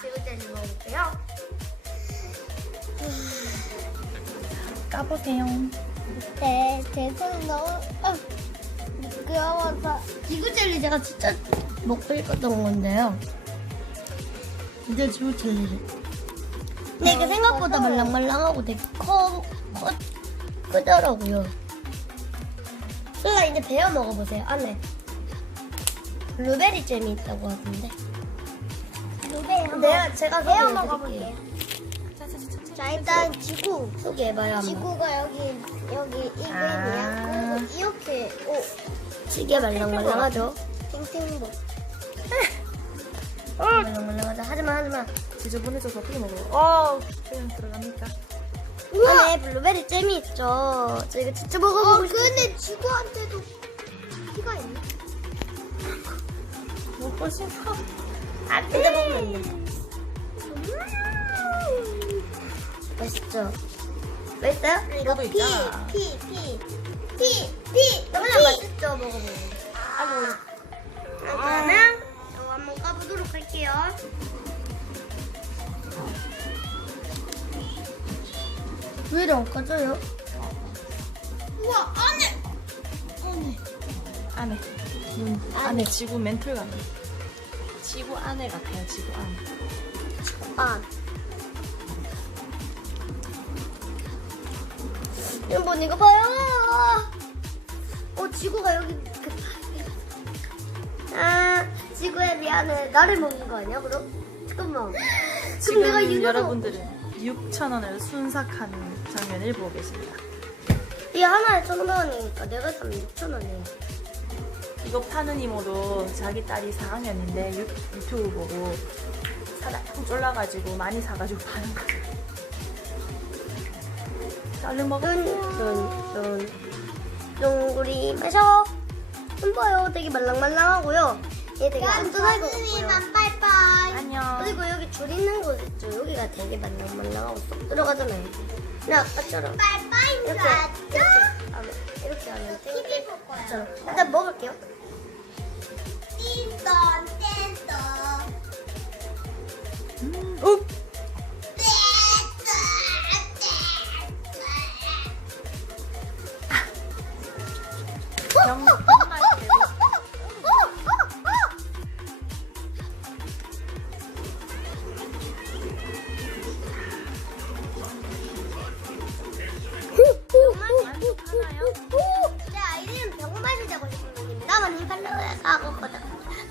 지금 젤리 먹을게요. 까보세요. 네, 제 손은 너무 아, 미끄러워서. 지구 젤리 제가 진짜 먹고 싶었던 건데요. 이제 지구 젤리. 근데 이게 생각보다 말랑말랑하고 되게 커, 커, 크더라고요. 수가 이제 베어 먹어보세요. 안에 블루베리 잼이 있다고 하던데. 블루베리 내가 제가 베어 먹어볼게요. 자 일단 지구 소개해봐요. 한번. 지구가 여기 여기 아. 이근이야. 그리고 이렇게 오 시계 말랑말랑하죠? 탱탱보. 말랑말랑하죠? 하지마 하지마. 지저분해져서 어떻게 먹어요? 어, 그냥 들어갑니까? 안에 블루베리 잼이 있죠. 저 이거 진짜 어 먹어보고 싶어요. 근데 지구한테도 피가 있네. 먹고 싶어. 안 뜯어 먹으면 안 돼. 맛있죠? 맛있어요? 이거 피. 피, 피, 피, 피. 너무나 맛있죠? 먹어보면. 아이고. 그러면 이거 한번 까보도록 할게요. 왜 이리 안 까져요? 우와 안에. 안에. 눈, 안에 지구 멘틀 같네. 지구 안에 같아요, 지구 안에. 아. 여러분 이거 봐요. 어 지구가 여기 이렇게 아 지구에 미안해 나를 먹는 거 아니야 그럼? 잠깐만. 지금 내가 이거를- 여러분들은 6,000원을 순삭하는 장면을 보고 계십니다. 이게 하나에 천 원이니까 내가 사면 육천 원이에요. 이거 파는 이모도 자기 딸이 4학년인데 유, 유튜브 보고 사다 좀 쫄라가지고 많이 사가지고 파는. 자, 얼른 먹어. 뚠뚠뚠 둥구리 마셔. 좀 봐요. 되게 말랑말랑하고요. 얘 되게. 선생님만 빠이빠이. 안녕. 그리고 여기 줄 있는 곳 있죠. 여기가 되게 말랑말랑하고 쏙 들어가잖아요. 그냥 아까처럼 빠이빠이인 줄 이렇게? 하면 이렇게 하면 TV 볼 거야. 일단 먹을게요. 어? 병,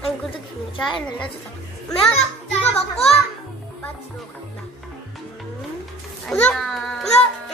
아니 구독 좋아요 눌러주세요. 그러면 이거 먹고 마치도록 합니다. 음, 구독, 안녕. 구독.